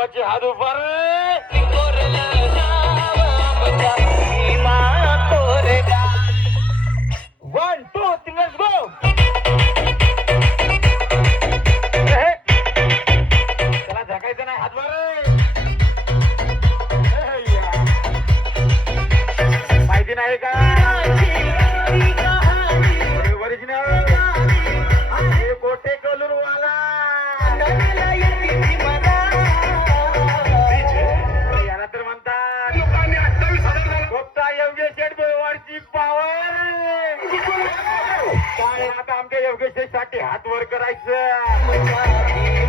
बाबाची हात उभार. One two three let's go. त्याला झकायचं नाही, हात वर. माहिती नाही का ओरिजिनल गोटे कलूर वाला याला तर म्हणतात फक्त योगेश शेटची पावर. काय आता आमच्या योगेश साठी हात वर करायचं.